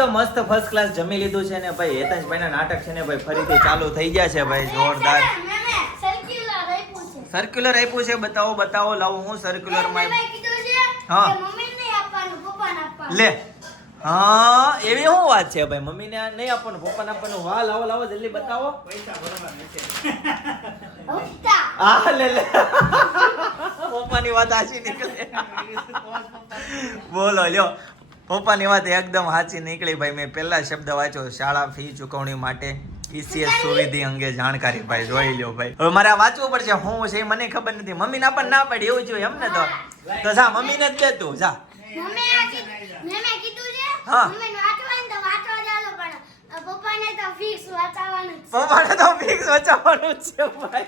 તો મસ્ત first class જમી લીધું છે ને ભાઈ હેતેશભાઈ ના નાટક છે ને ભાઈ ફરીથી ચાલુ થઈ ગયા છે ભાઈ જોરદાર સર્ક્યુલર આપ્યું છે બતાવો લાવો હું સર્ક્યુલર માં હા લે હા એવી શું વાત છે ભાઈ મમ્મીને નહીં આપવાનું પપ્પાને આપવાનું વાહ લાવો જલ્દી બતાવો હા લે પપ્પાની વાત સાચી નીકળે બોલો લ્યો પપ્પાની વાત એકદમ સાચી નીકળી ભાઈ મેં પહેલા શબ્દ વાંચ્યો શાળા ફી ચૂકવણી માટે ઈસીએસ સુવિધા અંગે જાણકારી ભાઈ જોઈ લ્યો ભાઈ હવે મારે વાંચવું પડશે હું છે મને ખબર નથી મમ્મીને આપણને ના પાડી એવું જોઈએ એમને તો જા મમ્મીને જ દે તું જા હા પપ્પાને તો ફિક્સ વાંચવાનું જ છે ભાઈ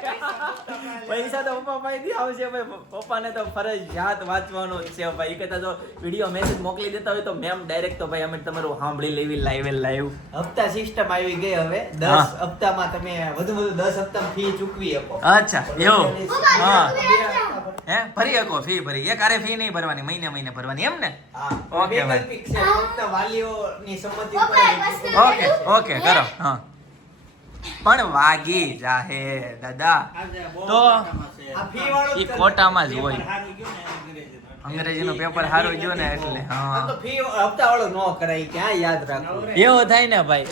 પૈસા તો પપ્પા પાસેથી આવશે ભાઈ પપ્પાને તો ફરજિયાત વાંચવાનું જ છે ભાઈ કહેતા તો વિડીયો મેસેજ મોકલી દેતા હોય તો મેમ ડાયરેક્ટ તો ભાઈ અમે તમારું સાંભળી લેવી લાઈવ હપ્તા સિસ્ટમ આવી ગઈ હવે 10 હપ્તામાં તમે વધુ 10 હપ્તામાં ફી ચૂકવી શકો અચ્છા એવું હા હે ભરી શકો ફી ભરી એક આરે ફી નહીં ભરવાની મહિને ભરવાની એમ ને ઓકે ભાઈ ફક્ત વાલીઓની સંમતિ ઉપર ઓકે કરો હા પણ વાગી જાહે દાદા તો ઈ કોટામાં જ હોય અંગ્રેજીનું પેપર સારું ગયું ને એટલે હા તો ફી હપ્તા વાળો નો કરાય ક્યાં યાદ રાખવું એવો થાય ને ભાઈ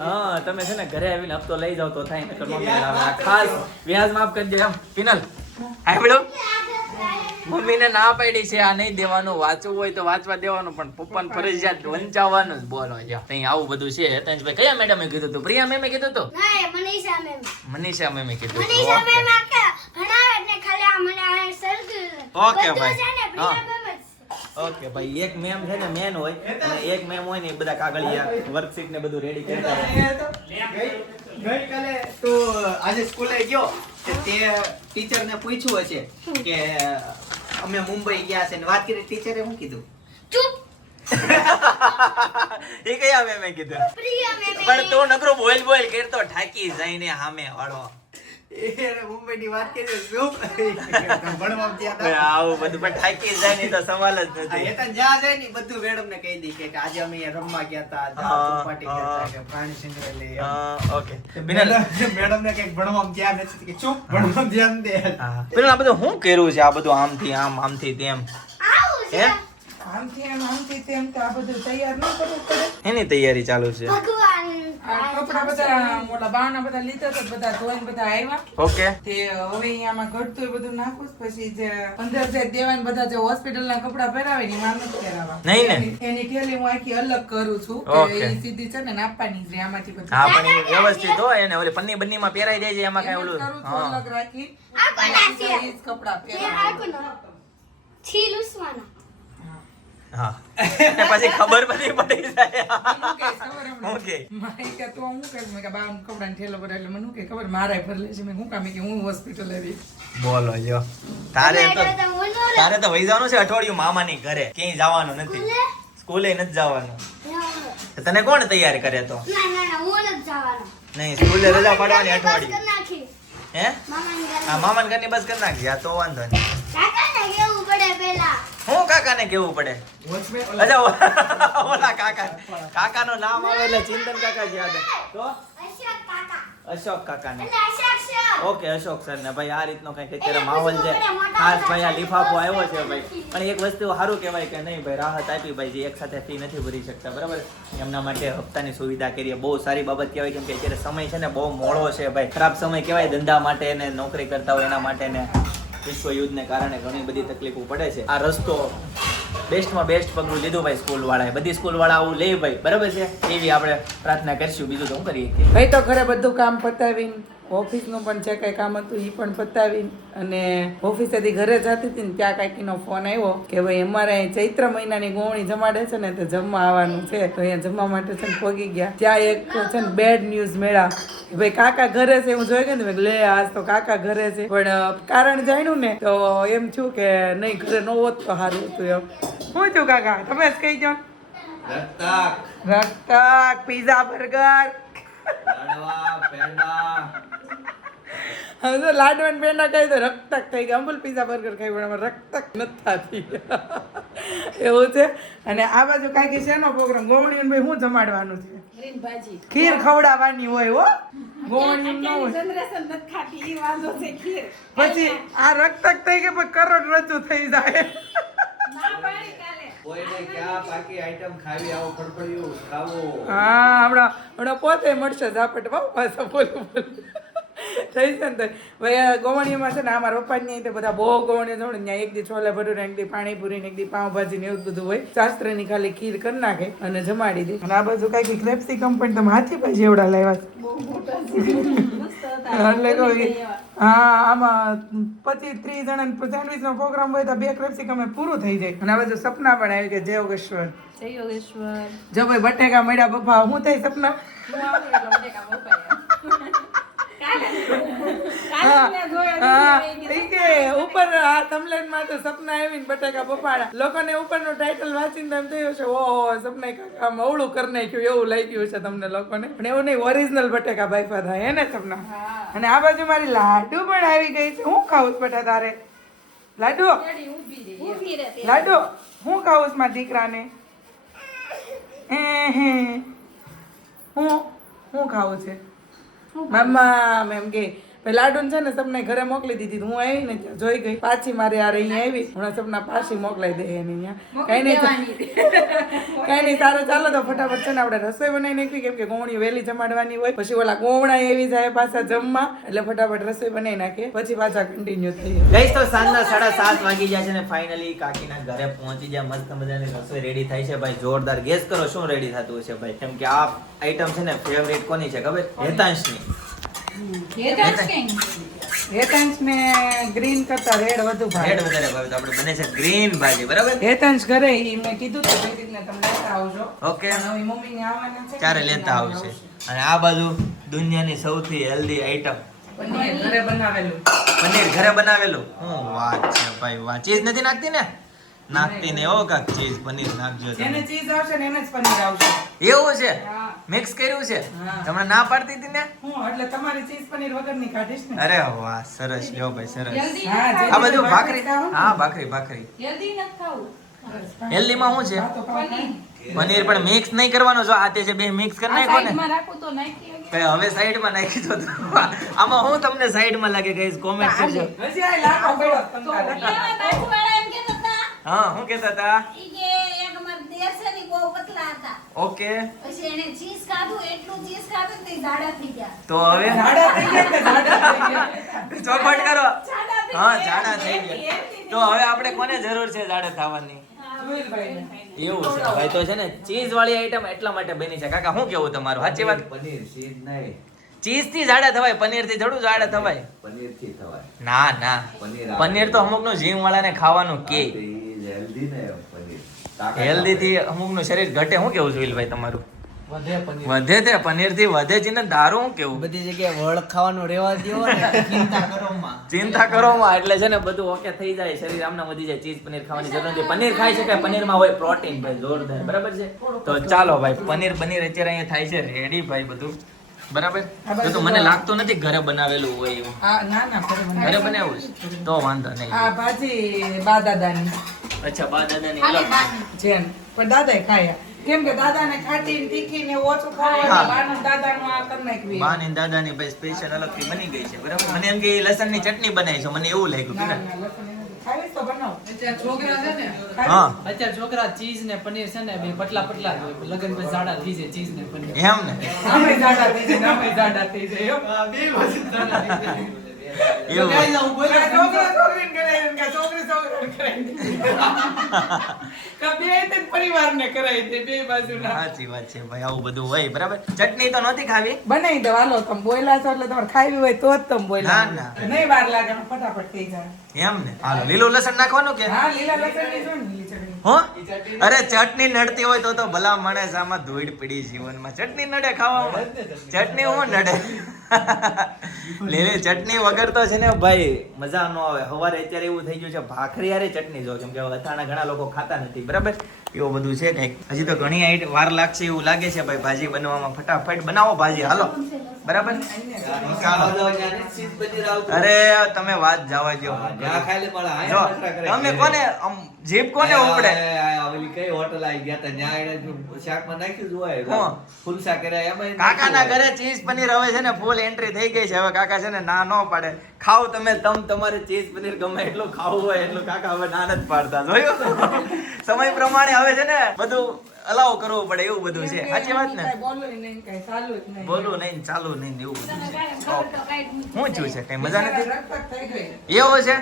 હા તમે છે ને ઘરે આવીને હપ્તો લઈ જાવ તો થાય ને ખાસ વ્યાજ માફ કરજો એમ પિનલ આવેલો મમ્મીને ના પાડી છે આ નહીં દેવાનું વાંચવું હોય તો વાંચવા દેવાનું પણ પપ્પાને ફરજિયાત વંચાવવાનું જ બોલો ત્યાં આવું બધું છે હેતેશભાઈ કયા મેડમે કીધું હતું પ્રિયા મેમે કીધું હતું મનીષા મેમે કીધું ઓકે ભાઈ ઓકે ભાઈ એક મેમ છે ને મેન હોય અને એક મેમ હોય ને એ બધા કાગળિયા વર્કશીટ ને બધું રેડી કરતા હોય ગઈકાલે તો આજે સ્કૂલે ગયો તે ટીચર ને પૂછ્યું હશે કે અમે મુંબઈ ગયા છે ને વાત કરી ટીચરે શું કીધું ચૂપ એ કયા મેમે કીધું પણ તો નકરો બોલ કરતો ઠાકી જઈને સામે વાળો એને મુંબઈ ની વાત કરી શું ભણવા ગયા હતા આવું બધું પણ ઠાકી જાય ને તો સવાલ જ નથી એ તો જ્યાં જાય ને બધું મેડમ ને કહી દી કે આજે અમે રમવા ગયા હતા ચોપાટી ગયા હતા કે પ્રાણી સંગ્રહાલય ઓકે બિનલ મેડમ ને કઈક ભણવા ધ્યાન નથી કે ચૂપ ભણવા ધ્યાન દે બિનલ આ બધું શું કર્યું છે આ બધું આમથી આમથી તેમ હે આમથી તેમ તો આ બધું તૈયાર ન કરવું પડે એની તૈયારી ચાલુ છે આ કપડા બધા મોટા બાના બધા લીધા તો બધા ધોઈને બધા આવ્યા ઓકે તે હવે અહીંયામાં ઘટતું એ બધું નાખું પછી જે અંદર જે દેવાન બધા જે હોસ્પિટલ ના કપડા પહેરાવે ને એમાં નથી પહેરાવા નહીં ને એની થેલી હું આખી અલગ કરું છું Okay. કે એ સીધી છે ને નાપવાની છે આમાંથી બધું હા પણ એ વ્યવસ્થિત હોય એને ઓલી પન્ની બન્ની માં પહેરાઈ દે છે એમાં કઈ ઓલું કરું છું હા અલગ રાખી એ જ કપડા પહેરાવા હા પછી ખબર બધી પડી જાય ઓકે મારી કે તો હું કરું મેં કે બાન કપડાં થેલો પર એટલે મને કે ખબર મારાય ભર લે છે મેં હું કામ કે હું હોસ્પિટલ આવી બોલો જો તારે તો વહી જવાનું છે અઠવાડિયું મામાની ઘરે ક્યાંય જવાનું નથી સ્કૂલે નથી જવાનું તને કોણ તૈયાર કરે તો નહીં સ્કૂલે રજા પાડવાની અઠવાડિયું હે હા મામાને ઘરની બસ કરી નાખજે આ તો વાંધો નહીં હું કાકાને કેવું પડે અચ્છા ઓલા કાકાનું નામ આવે એટલે ચિંતન કાકા જ યાદ તો અશોક કાકાને ઓકે અશોક સર ને ભાઈ આ રીતનો કઈક અત્યારે માહોલ છે ખાસ ભાઈ આ લિફાફો આવ્યો છે ભાઈ પણ એક વસ્તુ સારું કહેવાય કે નહીં ભાઈ રાહત આપી ભાઈ જે એક સાથે ફી નથી ભરી શકતા બરાબર એમના માટે હપ્તાની સુવિધા કરીએ બહુ સારી બાબત કહેવાય કેમ કે અત્યારે સમય છે ને બહુ મોડો છે ભાઈ ખરાબ સમય કહેવાય ધંધા માટે ને નોકરી કરતા હોય એના માટે ને વિશ્વ યુદ્ધને કારણે ઘણી બધી તકલીફો પડે છે આ રસ્તો બેસ્ટમાં બેસ્ટ પગલું લીધું ભાઈ સ્કૂલ વાળાએ બધી સ્કૂલ વાળા આવું લે ભાઈ બરાબર છે એવી આપણે પ્રાર્થના કરીશું બીજું તો શું કરીએ ભાઈ તો ઘરે બધું કામ પતાવીને ઓફિસનું પણ જે કંઈ કામ હતું એ પણ પતાવીને અને ઓફિસેથી ઘરે જતી હતી ને ત્યાં કાંઈકનો ફોન આવ્યો કે ભાઈ અમારે અહીં ચૈત્ર મહિનાની ગોવણી જમાડે છે ને તો જમવા આવવાનું છે તો અહીંયા જમવા માટે છે ને પહોંચી ગયા ત્યાં એક છે ને બેડ ન્યૂઝ મળ્યા કે ભાઈ કાકા ઘરે છે હું જોઈ ગઈ ને લે આજ તો કાકા ઘરે છે પણ કારણ જાણ્યું ને તો એમ છું કે નહીં ઘરે ન હોત તો સારું હતું એમ શું થયું કાકા તમે જ કહી જાઓ રક્તક પીઝા બર્ગર હવે તો લાડવાન પેંડા ખાઈ તો રક્તક થઈ ગયા. અમૂલ પીઝા બર્ગર ખાઈ પણ અમારે રક્તક નથી થતી એવું છે. અને આ બાજુ કાંઈક શેનો પ્રોગ્રામ? ગોવણીયન ભાઈ શું જમાડવાનું છે? ગ્રીન ભાજી. ખીર ખવડાવવાની હોય હો. ગોવણીયન ન હોય જનરેશન નથી ખાતી ઈ વાંધો છે ખીર. પછી આ રક્તક થઈ ગયા પછી કરોડરજ્જુ થઈ જાય. ના પાડી કાલે. કોઈને ક્યાં બાકી આઈટમ ખાવી આવો ફડફડિયું ખાવો. હા હમણાં પોતે મળશે ઝાપટ બહુ પાછા બોલું થઈ છે ને. ભાઈ ગોવણીમાં છે ને અમારા પપ્પાની અહીં બધા બહુ ગોવણીઓ જોડે ત્યાં એક દી છોલે ભટુરે, એક દી પાણીપુરી ને એક દી પાવભાજી ને એવું બધું હોય. શાસ્ત્રની ખાલી ખીર કરી નાખે અને જમાડી દે. અને આ બાજુ કઈ ક્રેપ્સી કંપની તમે હાથી ભાજી એવડા લાવ્યા છે. બહુ મોટા છે. મસ્ત હતા. એટલે કહું હા આમાં 25-30 જણા સેન્ડવિચ નો પ્રોગ્રામ હોય તો 2 ક્રેપ્સી કમે પૂરું થઈ જાય. અને આ બાજુ સપના પણ આવી કે જય યોગેશ્વર. જય યોગેશ્વર. જો ભાઈ બટેકા મળ્યા પપ્પા શું થાય સપના? હું આવું એટલે બટેકા મોકલ્યા. કાલે મેં જોયો હા video ઈ કે ઉપર આ થંબનેલમાં તો સપના આવીને બટેકા પપ્પાડા. લોકોને ઉપરનું ટાઇટલ વાંચીને એમ થયું છે ઓહો સપના કાકા આમ અવળું કરી નાખ્યું એવું લાગ્યું છે તમને લોકોને. પણ એવું નહીં, ઓરિજિનલ બટેકા બાફા થાય હે ને સપના? અને આ બાજુ મારી લાડુ પણ આવી ગઈ છે. હું ખાવું બેટા તારે લાડુ? ઊભી રહેતી. લાડુ હું ખાવું છું મારા દીકરાને? હું ખાવું છે મમ્મા એમ કે લાડુ છે ને સપને ઘરે મોકલી દીધી. હું આવી ને ત્યાં જોઈ ગઈ પાછી મારે યાર અહીંયા આવી હમણાં સપના પાછી મોકલાઈ દે એની અહીંયા. કઈ નહીં સારું ચાલો તો ફટાફટ છે ને આપણે રસોઈ બનાવી નાખી કેમ કે ગોવણી વહેલી જમાડવાની હોય. પછી ઓલા ગોવણા એવી જાય પાછા જમવા એટલે ફટાફટ રસોઈ બનાવી નાખીએ પછી પાછા કન્ટિન્યુ થઈએ. ગાઈસ તો સાંજના 7:30 વાગી ગયા છે ને ફાઇનલી કાકીના ઘરે પહોંચી ગયા. મસ્ત મજાની રસોઈ રેડી થાય છે ભાઈ. જોરદાર. ગેસ કરો શું રેડી થતું હશે ભાઈ? કેમ કે આ આઈટમ છે ને ફેવરેટ કોની છે ખબર? હેતાંશની. હેતાંશ ને ગ્રીન કરતા રેડ વધુ ભાવે. રેડ વધારે ભાવે તો આપણે બને છે ગ્રીન ભાજી બરાબર. હેતાંશ ઘરે ઈ મેં કીધું તો કઈ રીતના તમે લેતા આવજો. ઓકે પણ હવે મમ્મી ને આવવાના છે ક્યારે લેતા આવશે. અને આ બાજુ દુનિયાની સૌથી હેલ્ધી આઈટમ પનીર ઘરે બનાવેલું. પનીર ઘરે બનાવેલું. હું વાત છે ભાઈ વાહ. ચીઝ નથી નાખતી ને? નાખતી ને એવો કાક ચીઝ પનીર નાખજો જેને તમે. ચીઝ આવશે ને એને જ પનીર આવશે. એવું છે? હા. મિક્સ કર્યું છે? હા. તમને ના પાડતી હતી ને? હું એટલે તમારી ચીઝ પનીર વગરની કાઢીશ ને. અરે વાહ સરસ લ્યો ભાઈ સરસ. જલ્દી હા, નથી આ બધું ભાખરી. ખાવું ને? હા ભાખરી. જલ્દી નથી ખાવું. હેલ્ધીમાં શું છે? હા, તો ખાવ ને. પનીર પણ મિક્સ નહીં કરવાનો. જો હાથે છે બે મિક્સ કરી આ નાખો ને. સાઈડમાં રાખું તો નાખી શકે. કઈ હવે સાઈડમાં નાખી દો તો. આમાં હું તમને સાઈડમાં લાગે ગઈસ કોમેન્ટ કરજો. હજી આ લાખો પડ્યો તો તમતારે. એમાં બાજુવાળા એમ કહેતા હતા, હા હું કહેતા હતા? ઈ કે એક અમારા દેર છે ને ઈ બહુ પતલા હતા. ઓકે પછી એને ચીઝ ખાધું, એટલું ચીઝ ખાધું ને તે જાડા થઈ ગયા. તો હવે જાડા થઈ ગયા કે જાડા થઈ ગયા? ચોખવટ કરો. જાડા થઈ હા ગયા. જાડા થઈ ગયા. તો હવે આપણે કોને જરૂર છે જાડા થવાની? સુહેલભાઈને. એવું છે ભાઈ. તો છે ને ચીઝ વાળી આઈટમ એટલા માટે બની છે. કાકા શું કેવું તમારું? સાચી વાત. પનીર ચીઝ નહીં, ચીઝ થી જાડા થવાય, પનીર થી થોડું જાડા થવાય. પનીર થી થવાય. ના ના પનીર તો અમુક નું જીમ વાળાને ખાવાનું કે હેલ્ધી ને પનીર. હેલ્ધી થી અમુક નું શરીર ઘટે. શું કેવું જોઈલ ભાઈ તમારું? વધે તે પનીર થી વધે છે ને દારૂ. શું કેવું? બધી જગ્યાએ વળ ખાવાનું રેવા દો ને ચિંતા કરો માં. ચિંતા કરો માં એટલે છે ને બધું ઓકે થઈ જાય. શરીર આમના વધી જાય. ચીઝ પનીર ખાવાની જરૂર નથી. પનીર ખાઈ શકાય. પનીરમાં હોય પ્રોટીન ભાઈ જોરદાર. બરાબર છે. તો ચાલો ભાઈ પનીર અત્યારે અહીંયા થાય છે રેડી ભાઈ બધું બરાબર. તો મને લાગતું નથી ઘરે બનાવેલું હોય એવું. આ ના ના ઘરે બનાવી. ઘરે બનાવ્યું છે તો વાંધો નહીં. આ ભાજી બા દાદાની અચ્છા બા દાદાની ખાલી અલગ. બાકી. જેમ પણ દાદાએ ખાયા કેમ કે દાદાને ખાટી ને તીખી ને ઓછું ખાવા હા. બાનું દાદાનું આ કરી નાખ્યું. બા ની દાદાની ભાઈ સ્પેશિયલ અલગથી બની ગઈ છે બરાબર. મને એમ કે લસણની ચટણી બનાવી છે મને એવું લાગ્યું ના કે ના લસણ એને ખાવીશ તો બનાવો. અત્યારે છોકરા છે ને હા અત્યારે છોકરા ચીઝ ને પનીર છે ને બે પતલા પતલા જ હોય લગન પછી જાડા થઈ જાય ચીઝ ને પનીર એમ ને આમે જાડા થઈ જાય આમે જાડા થઈ જાય હો. એવું ગાઈસ, હું બોલ્યો આ છોકરા છોકરીને કરાય ને કે છોકરી છોકરાને કરાય કે બે તે પરિવારને કરાય તે બે બાજુના. સાચી વાત છે ભાઈ. આવું બધું હોય બરાબર. ચટણી તો નહોતી ખાવી. બનાવી દો હાલો તમે બોયલા છો એટલે તમારે ખાવી હોય તો જ તમે બોયલા. ના, ના. નહીં વાર લાગે ફટાફટ થઈ જાય. એમ ને હાલો લીલું લસણ નાખવાનું કે હા લીલા લસણની જો ને લીલી ચટણી. હો અરે ચટણી નડતી હોય તો ભલા માણસ આમાં ધૂળ પડી જીવનમાં. ચટણી નડે ખાવામાં. ચટણી હું નડે લીલી ચટણી વગર તો છે ને ભાઈ મજા ન આવે. સવારે અત્યારે એવું થઈ ગયું છે ભાખરી યારે ચટણી જો કેમ કે હવે અથાણા ઘણા લોકો ખાતા નથી બરાબર. એવું બધું છે કંઈક. હજી તો ઘણી વાર લાગશે એવું લાગે છે ભાઈ ભાજી બનવામાં. ફટાફટ બનાવો ભાજી હાલો. લસણ છે, લસણ. બરાબર ખાવા જવા ત્યાંની ચીઝ પનીર આવતું. અરે તમે વાત જવા દો ત્યાં ખાઈ લે મારા જો આયા નખરા કરે. તમે કોને આમ જીભ કોને ઉપડે આ ઓલી કઈ હોટલ આવી ગયા તા ત્યાં એને શાકમાં નાખ્યું જ હોય. હા. ફુલસા કર્યા એમાં કાકાના ઘરે ચીઝ પનીર હવે છે ને ફૂલ એન્ટ્રી થઈ ગઈ છે. હવે કાકા છે ને ના ન પાડે. ખાવ તમે તમારે ચીઝ પનીર ગમે એટલું ખાવું હોય એટલું કાકા હવે ના નથી પાડતા. જોયું સમય પ્રમાણે હવે છે ને બધું અલાવ કરવું પડે એવું બધું છે. સાચી વાત ને? બોલું નહીં કઈ ચાલુ જ નહીં. બોલું નહીં ને ચાલુ નહીં ને એવું બધું તને છે. કાંઈ ખબર તો કાંઈ જ નથી. શું થયું છે કઈ મજા નથી? રકતક થઈ ગઈ. એવું છે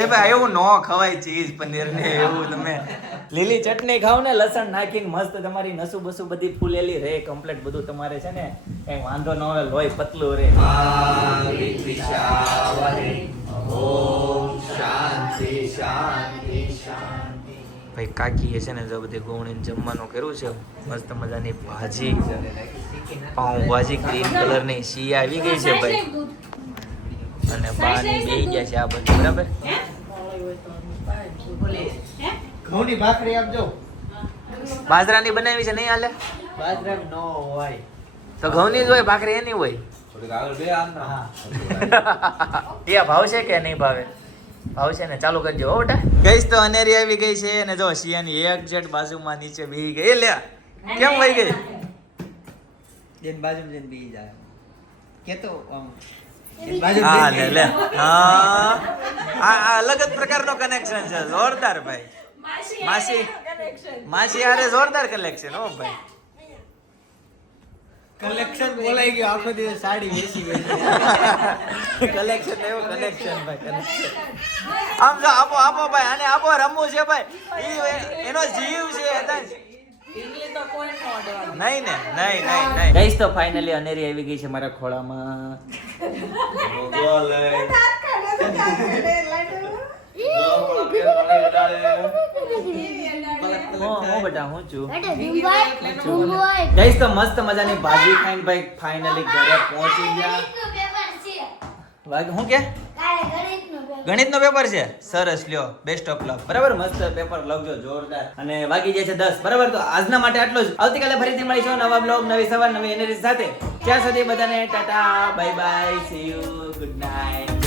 તે ભાઈ એવું ન ખવાય ચીઝ પનીર ને એવું. તમે લીલી ચટણી ખાવ ને લસણ નાખીને મસ્ત તમારી નસું બસું બધી ફૂલેલી રહે કમ્પ્લીટ બધું તમારે છે ને કઈ વાંધો ન હોય લોહી પતલું રહે. ઓમ શાંતિ શાંતિ શાંતિ. ભાઈ કાકીએ છે ને જો બધી ગોવણીને જમવાનું કર્યું છે મસ્ત મજાની ભાજી પાઉં ભાજી ગ્રીન કલરની સી આવી ગઈ છે ભાઈ અને બાની બેહી ગયા છે આ બધું બરાબર. હે? હે? ઘઉંની ભાખરી આપજો. બાજરાની બનાવી છે નહીં હાલે બાજરા નો હોય. તો ઘઉંની જ હોય ભાખરી એની હોય. થોડીક આગળ બે આમના. એ ભાવ છે કે નહીં ભાવે? ભાવ છે ને ચાલુ કરજો હો બેટા. ગઈશ તો અનેરી આવી ગઈ છે અને જો શિયાની એક્ઝેક્ટ બાજુમાં નીચે બેહી ગઈ. એ લે કેમ વહી ગઈ? જેન બાજુમાં જેન બી જાય. કેતો આમ હા લે લે હા આ અલગ જ પ્રકારનો કનેક્શન છે. જોરદાર ભાઈ. માસી માસી હારે જોરદાર કલેક્શન હો ભાઈ. કલેક્શન બોલાઈ ગયો આખો દિવસ સાડી વેચી કલેક્શન એવું કનેક્શન ભાઈ કનેક્શન. આમ જો આપો આપો ભાઈ આને આપો રમવું છે ભાઈ. એનો જીવ છે ઈંગલી તો કોઈ ન અડવાનું. નહીં ને નહીં નહીં નહીં. ગઈશ તો ફાઇનલી અનેરી આવી ગઈ છે મારા ખોળામાં. હું બેટા હું છું. ગઈશ તો મસ્ત મજાની ભાજી ખાઈને ભાઈ ફાઇનલી ઘરે પહોંચી ગયા. વાગે હું કે ગણિત નો પેપર છે સરસ લ્યો બેસ્ટ ઓફ લક બરાબર મસ્ત પેપર લખજો જોરદાર અને વાગી જાય છે 10 બરાબર. તો આજના માટે આટલું જ. આવતીકાલે ફરીથી મળીશું નવા બ્લોગ નવી સવાર નવી એનર્જી સાથે. ત્યાં સુધી બધાને Tata bye bye see you good night.